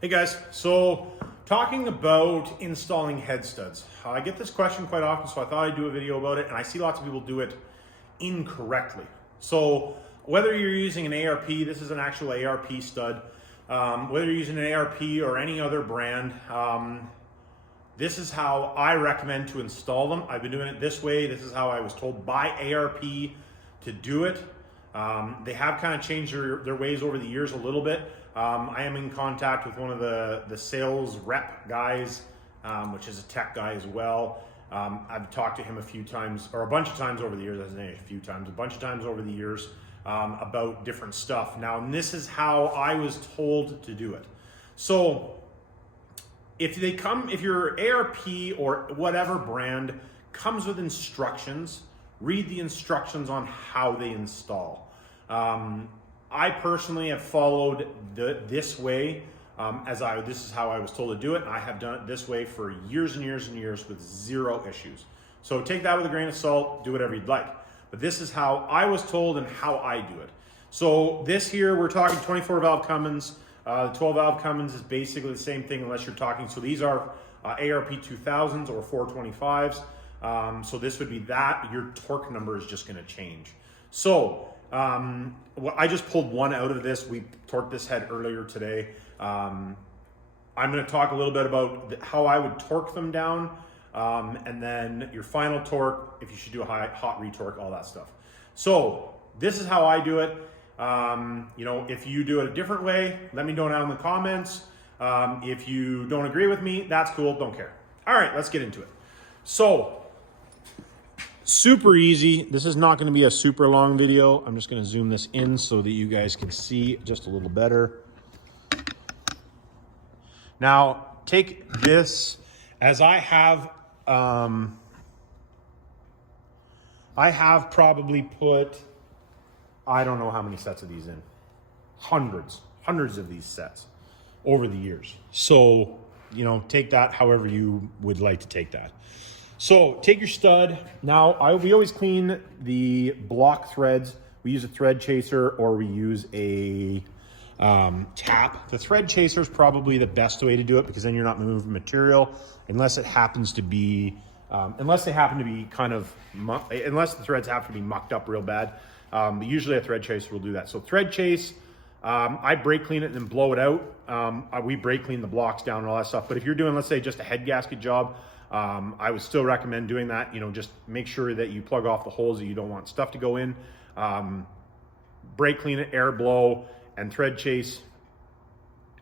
Hey guys, so talking about installing head studs. I get this question quite often, so I thought I'd do a video about it, and I see lots of people do it incorrectly. So whether you're using an ARP, this is an actual ARP stud, whether you're using an ARP or any other brand, this is how I recommend to install them. I've been doing it this way. This is how I was told by ARP to do it. They have kind of changed their ways over the years a little bit. I am in contact with one of the sales rep guys, which is a tech guy as well. I've talked to him a few times, or a bunch of times over the years, a bunch of times over the years about different stuff. Now, and this is how I was told to do it. So if your ARP or whatever brand comes with instructions, read the instructions on how they install. I personally have followed this way this is how I was told to do it, and I have done it this way for years and years and years with zero issues. So take that with a grain of salt, do whatever you'd like. But this is how I was told and how I do it. So this here, we're talking 24 valve Cummins. The 12 valve Cummins is basically the same thing unless you're talking, so these are ARP 2000s or 425s. So this would be that, your torque number is just gonna change. So, I just pulled one out of this. We torqued this head earlier today. I'm going to talk a little bit about how I would torque them down, and then your final torque, if you should do a hot retorque, all that stuff. So this is how I do it. If you do it a different way, let me know down in the comments. If you don't agree with me, that's cool. Don't care. All right, let's get into it. So, super easy. This is not going to be a super long video. I'm just going to zoom this in so that you guys can see just a little better. Now, take this as I have probably put, I don't know how many sets of these in. Hundreds of these sets over the years. So, take that however you would like to take that. So take your stud. Now, we always clean the block threads. We use a thread chaser or we use a tap. The thread chaser is probably the best way to do it because then you're not moving material unless it happens to be, unless the threads have to be mucked up real bad. But usually a thread chaser will do that. So thread chase, I brake clean it and then blow it out. We brake clean the blocks down and all that stuff. But if you're doing, let's say, just a head gasket job, I would still recommend doing that. Just make sure that you plug off the holes that you don't want stuff to go in. Brake clean it, air blow, and thread chase,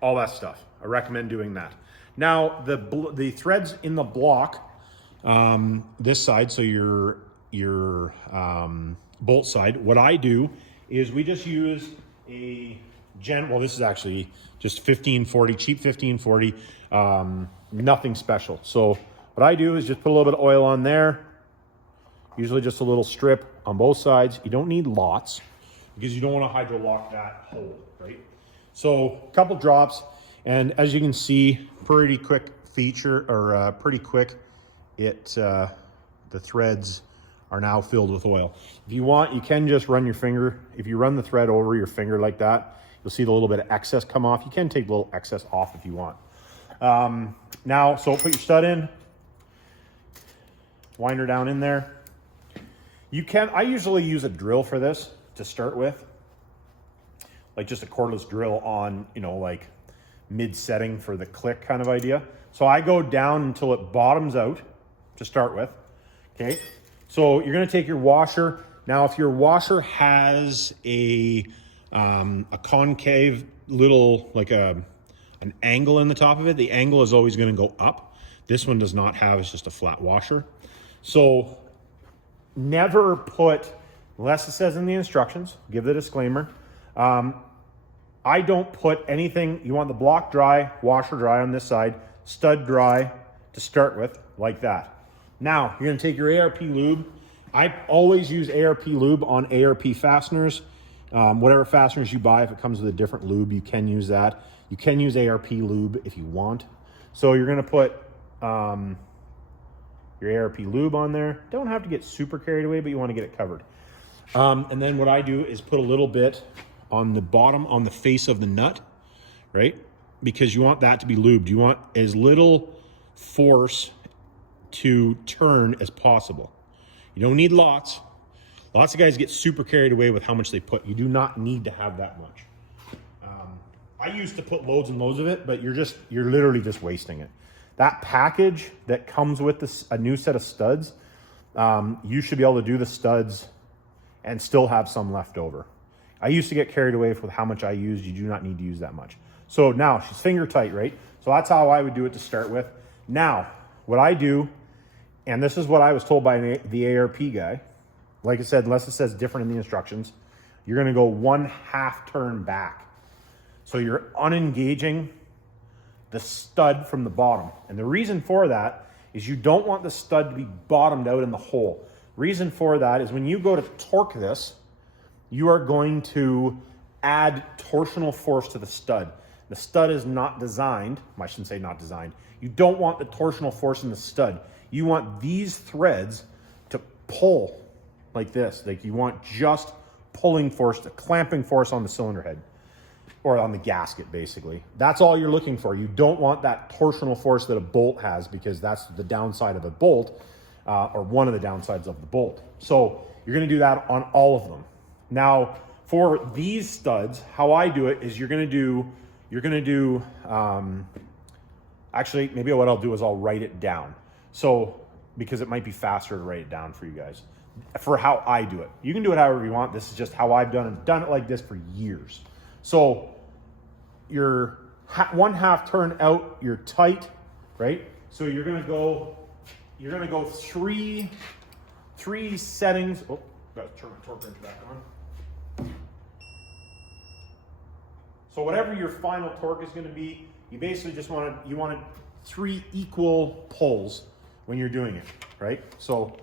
all that stuff. I recommend doing that. Now, the threads in the block, this side, so your bolt side, what I do is we just use this is actually just 1540, cheap 1540, nothing special. So what I do is just put a little bit of oil on there, usually just a little strip on both sides. You don't need lots because you don't want to hydro lock that hole, right? So a couple drops, and as you can see, pretty quick, the threads are now filled with oil. If you want, you can just run your finger. If you run the thread over your finger like that, you'll see the little bit of excess come off. You can take a little excess off if you want. Now, so put your stud in, wind her down in there. I usually use a drill for this to start with, like just a cordless drill on, like mid setting for the click kind of idea. So I go down until it bottoms out to start with. Okay. So you're going to take your washer. Now, if your washer has a concave little, like an angle in the top of it, the angle is always going to go up. This one does not have, it's just a flat washer. So never put, unless it says in the instructions, give the disclaimer. I don't put anything, you want the block dry, washer dry on this side, stud dry to start with, like that. Now, you're going to take your ARP lube. I always use ARP lube on ARP fasteners. Whatever fasteners you buy, if it comes with a different lube, you can use that. You can use ARP lube if you want. So you're going to put your ARP lube on there. Don't have to get super carried away, but you want to get it covered. And then what I do is put a little bit on the bottom, on the face of the nut, right? because you want that to be lubed. You want as little force to turn as possible. You don't need lots. Lots of guys get super carried away with how much they put. You do not need to have that much. I used to put loads and loads of it, but you're literally just wasting it. That package that comes with this, a new set of studs, you should be able to do the studs and still have some left over. I used to get carried away with how much I used. You do not need to use that much. So now she's finger tight, right? So that's how I would do it to start with. Now, what I do, and this is what I was told by the ARP guy, like I said, unless it says different in the instructions, you're gonna go 1/2 turn back. So you're unengaging the stud from the bottom. And the reason for that is you don't want the stud to be bottomed out in the hole. Reason for that is when you go to torque this, you are going to add torsional force to the stud. The stud is not designed, I shouldn't say not designed, you don't want the torsional force in the stud. You want these threads to pull like this. Like you want just pulling force, the clamping force on the cylinder head. Or on the gasket, basically. That's all you're looking for. You don't want that torsional force that a bolt has, because that's the downside of a bolt, or one of the downsides of the bolt. So you're gonna do that on all of them. Now, for these studs, how I do it is actually, maybe what I'll do is I'll write it down. So, because it might be faster to write it down for you guys. For how I do it. You can do it however you want. This is just how I've done it like this for years. So your 1/2 turn out, you're tight, right? So you're gonna go three settings. Oh, gotta turn my torque wrench back on. So whatever your final torque is gonna be, you basically just wanted 3 equal pulls when you're doing it, right? So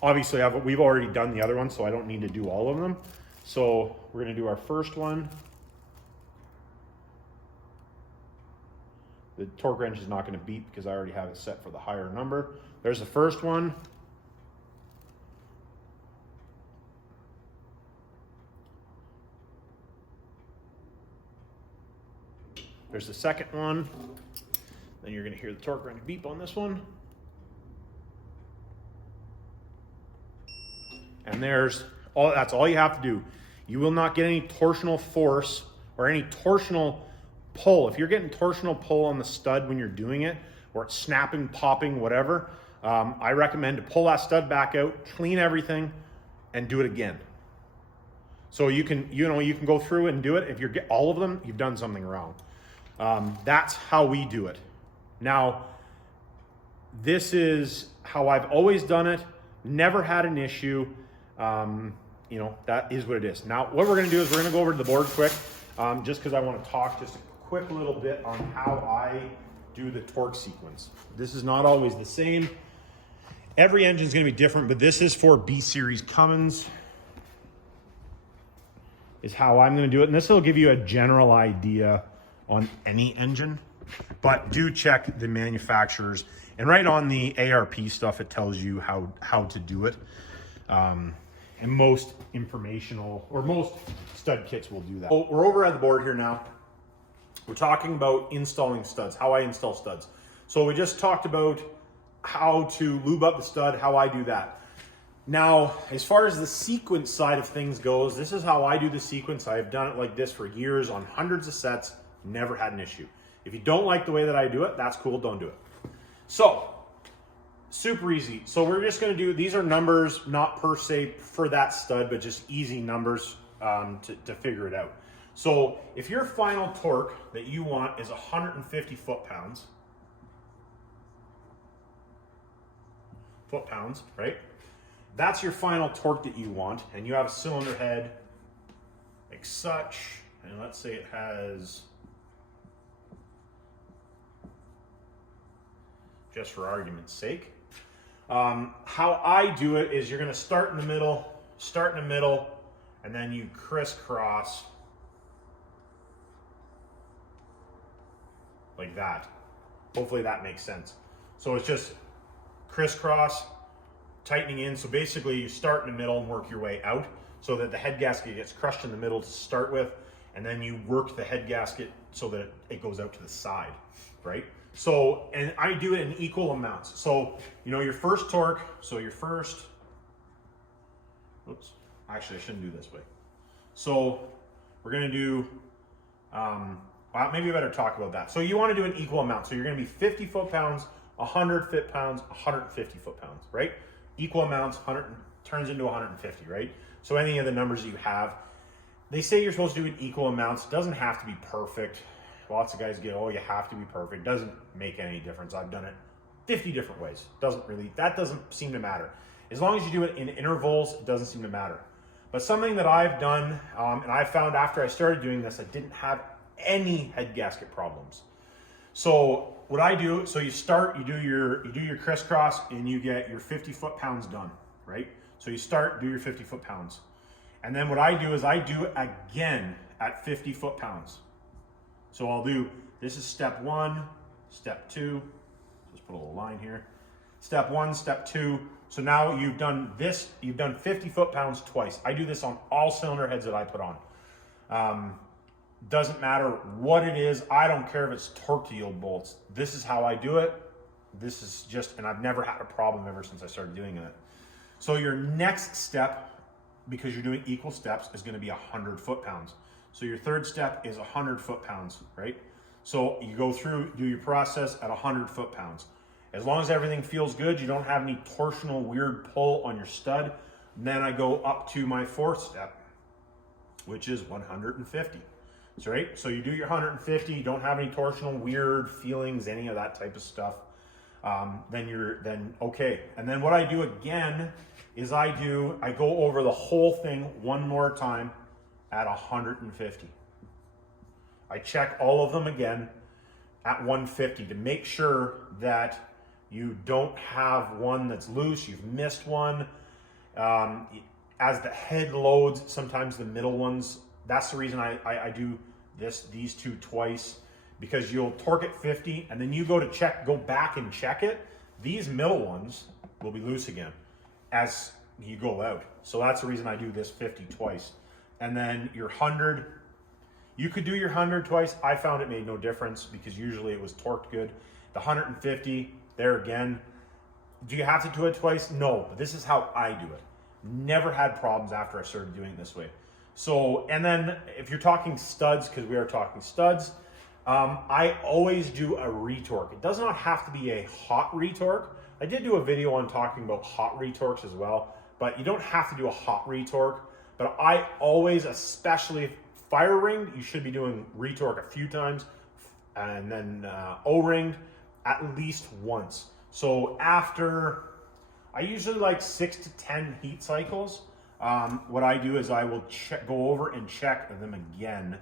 obviously we've already done the other one, so I don't need to do all of them. So we're gonna do our first one. The torque wrench is not gonna beep because I already have it set for the higher number. There's the first one. There's the second one. Then you're gonna hear the torque wrench beep on this one. And that's all you have to do. You will not get any torsional force or any torsional pull. If you're getting torsional pull on the stud when you're doing it, or it's snapping, popping, whatever, I recommend to pull that stud back out, clean everything, and do it again. So you can go through and do it. If you get all of them, you've done something wrong. That's how we do it. Now, this is how I've always done it. Never had an issue. You know, that is what it is. Now, what we're gonna do is we're gonna go over to the board quick, just because I want to talk just a quick little bit on how I do the torque sequence. This is not always the same. Every engine is gonna be different, but this is for B series Cummins, is how I'm gonna do it. And this will give you a general idea on any engine, but do check the manufacturers. And right on the ARP stuff, it tells you how to do it. And most informational, or most stud kits will do that. So we're over at the board here now. We're talking about installing studs, how I install studs. So we just talked about how to lube up the stud, how I do that. Now, as far as the sequence side of things goes, this is how I do the sequence. I've done it like this for years on hundreds of sets, never had an issue. If you don't like the way that I do it, that's cool, don't do it. So, super easy. So we're just gonna do, these are numbers, not per se for that stud, but just easy numbers to figure it out. So if your final torque that you want is 150 foot-pounds, right? That's your final torque that you want, and you have a cylinder head like such, and let's say it has, just for argument's sake, how I do it is you're gonna start in the middle, and then you crisscross like that. Hopefully that makes sense. So it's just crisscross, tightening in. So basically you start in the middle and work your way out so that the head gasket gets crushed in the middle to start with, and then you work the head gasket so that it goes out to the side, right? So, and I do it in equal amounts. So, you know, your first torque, so your first, oops, actually I shouldn't do this way. So we're gonna do, well, maybe I better talk about that. So you wanna do an equal amount. So you're gonna be 50 foot-pounds, 100 foot-pounds, 150 foot-pounds, right? Equal amounts, 100 turns into 150, right? So any of the numbers that you have, they say you're supposed to do it equal amounts. It doesn't have to be perfect. Lots of guys get, oh, you have to be perfect. Doesn't make any difference. I've done it 50 different ways. That doesn't seem to matter. As long as you do it in intervals, it doesn't seem to matter. But something that I've done, and I found after I started doing this, I didn't have any head gasket problems. So what I do, so you start, you do your crisscross, and you get your 50 foot-pounds done, right? So you start, do your 50 foot-pounds. And then what I do is I do it again at 50 foot-pounds. So I'll do, this is step 1, step 2, just put a little line here. Step 1, step 2. So now you've done this, you've done 50 foot-pounds twice. I do this on all cylinder heads that I put on. Doesn't matter what it is. I don't care if it's torque to yield bolts. This is how I do it. This is just, and I've never had a problem ever since I started doing it. So your next step, because you're doing equal steps, is going to be 100 foot-pounds. So your third step is 100 foot-pounds, right? So you go through, do your process at 100 foot-pounds. As long as everything feels good, you don't have any torsional weird pull on your stud, then I go up to my fourth step, which is 150. So, right? So you do your 150, you don't have any torsional weird feelings, any of that type of stuff. Then okay. And then what I do again is I go over the whole thing one more time at 150. I check all of them again at 150 to make sure that you don't have one that's loose, you've missed one. As the head loads, sometimes the middle ones, that's the reason I do these two twice, because you'll torque it 50 and then you go back and check it. These middle ones will be loose again as you go out. So that's the reason I do this 50 twice. And then your 100, you could do your 100 twice. I found it made no difference because usually it was torqued good. The 150, there again, do you have to do it twice? No, but this is how I do it. Never had problems after I started doing it this way. So, and then if you're talking studs, because we are talking studs, I always do a retorque. It does not have to be a hot retorque. I did do a video on talking about hot retorques as well, but you don't have to do a hot retorque. But I always, especially if fire ringed, you should be doing retorque a few times, and then O-ringed at least once. So after, I usually like 6 to 10 heat cycles. What I do is I will go over and check them again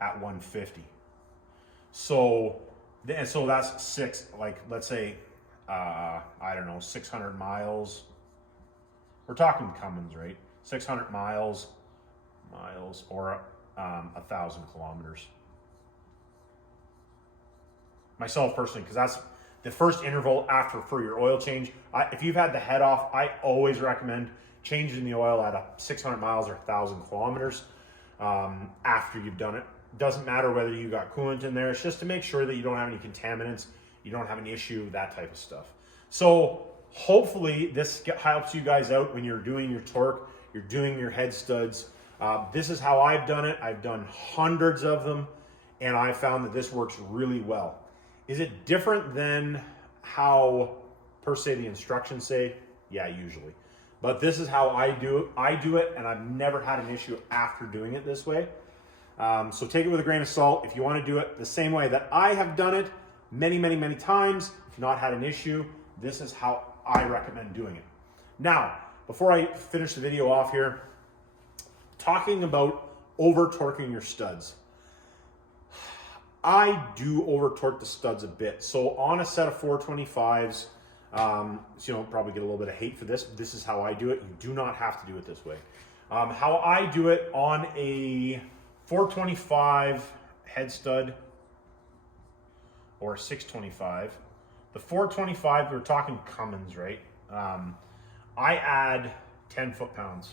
at 150. So that's 6, like let's say, I don't know, 600 miles. We're talking Cummins, right? 600 miles or 1,000 kilometers. Myself personally, because that's the first interval for your oil change. If you've had the head off, I always recommend changing the oil at 600 miles or 1,000 kilometers after you've done it. Doesn't matter whether you got coolant in there. It's just to make sure that you don't have any contaminants, you don't have any issue, that type of stuff. So hopefully this helps you guys out when you're doing your torque, you're doing your head studs. This is how I've done it. I've done hundreds of them, and I found that this works really well. Is it different than how, per se, the instructions say? Yeah, usually. But this is how I do it. I do it, and I've never had an issue after doing it this way. So take it with a grain of salt. If you want to do it the same way that I have done it many, many, many times, not had an issue, this is how I recommend doing it. Now, before I finish the video off here, talking about over-torquing your studs. I do over-torque the studs a bit. So on a set of 425s, probably get a little bit of hate for this. This is how I do it. You do not have to do it this way. How I do it on a 425 head stud or 625. The 425, we're talking Cummins, right? I add 10 foot-pounds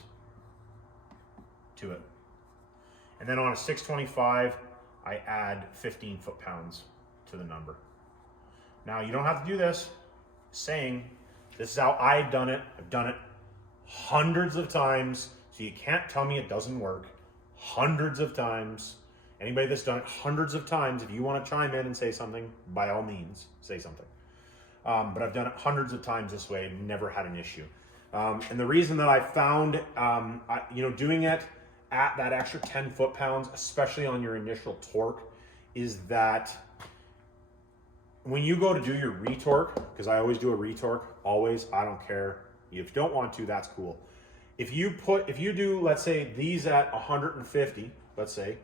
to it. And then on a 625, I add 15 foot-pounds to the number. Now, you don't have to do this. Saying, this is how I've done it. I've done it hundreds of times, so you can't tell me it doesn't work. Hundreds of times. Anybody that's done it hundreds of times, if you want to chime in and say something, by all means, say something. But I've done it hundreds of times this way, never had an issue. And the reason that I found, doing it at that extra 10 foot-pounds, especially on your initial torque, is that when you go to do your retorque, because I always do a retorque, always, I don't care. If you don't want to, that's cool. If you do, let's say, these at 150, let's say,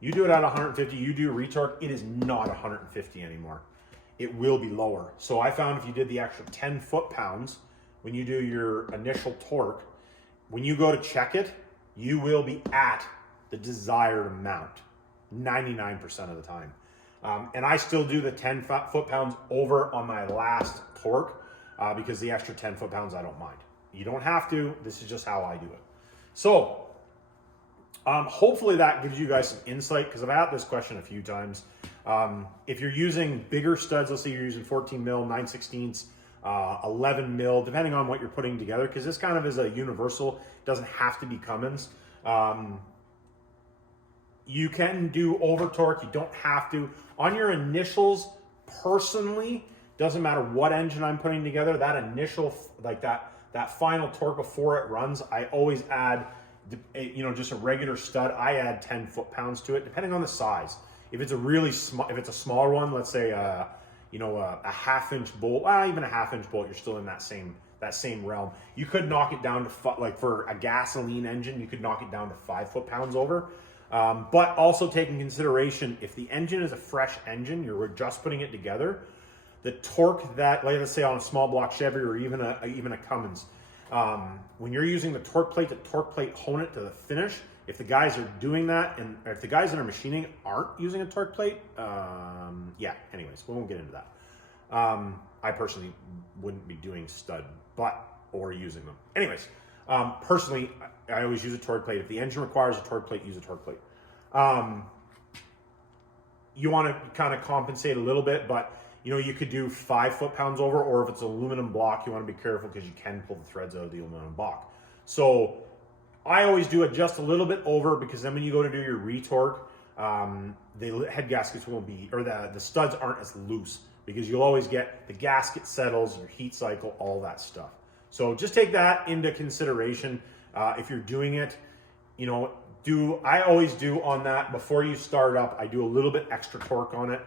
you do it at 150, you do a retorque, it is not 150 anymore. It will be lower. So I found if you did the extra 10 foot-pounds, when you do your initial torque, when you go to check it, you will be at the desired amount 99% of the time. And I still do the 10 foot-pounds over on my last torque because the extra 10 foot-pounds I don't mind. You don't have to. This is just how I do it. So hopefully that gives you guys some insight, because I've had this question a few times. If you're using bigger studs, let's say you're using 14 mil, 9/16, 11 mil, depending on what you're putting together, because this kind of is a universal, it doesn't have to be Cummins. You can do over torque, you don't have to. On your initials, personally, doesn't matter what engine I'm putting together, that initial, like that final torque before it runs, I always add, just a regular stud, I add 10 foot-pounds to it, depending on the size. If it's a really small, if it's a smaller one, let's say, a half-inch bolt, even a half-inch bolt, you're still in that same realm. You could knock it down to, like for a gasoline engine, you could knock it down to 5 foot-pounds over. But also take in consideration, if the engine is a fresh engine, you're just putting it together, the torque that, like let's say on a small block Chevy or even a Cummins, when you're using the torque plate to hone it to the finish, if the guys are doing that, and if the guys that are machining aren't using a torque plate, anyways, we won't get into that. I personally wouldn't be doing stud or using them. Anyways, personally, I always use a torque plate. If the engine requires a torque plate, use a torque plate. You want to kind of compensate a little bit, but you could do 5 foot-pounds over, or if it's aluminum block, you want to be careful because you can pull the threads out of the aluminum block. So I always do it just a little bit over, because then when you go to do your retorque, the head gaskets won't be, or the studs aren't as loose, because you'll always get the gasket settles, your heat cycle, all that stuff. So just take that into consideration if you're doing it. I always do on that before you start up. I do a little bit extra torque on it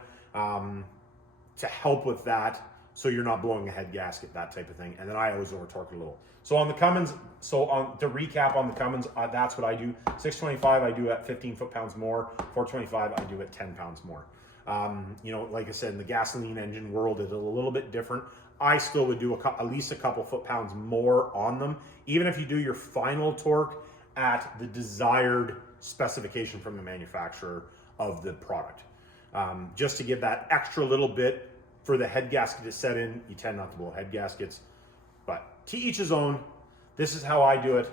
to help with that, so you're not blowing a head gasket, that type of thing. And then I always over torque a little. So on the Cummins, to recap on the Cummins, that's what I do. 625 I do at 15 foot-pounds more. 425 I do at 10 pounds more. Like I said, in the gasoline engine world, it's a little bit different. I still would do at least a couple foot-pounds more on them, even if you do your final torque at the desired specification from the manufacturer of the product. Just to give that extra little bit for the head gasket to set in. You tend not to blow head gaskets, but to each his own. This is how I do it.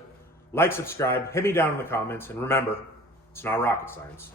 Like, subscribe, hit me down in the comments, and remember, it's not rocket science.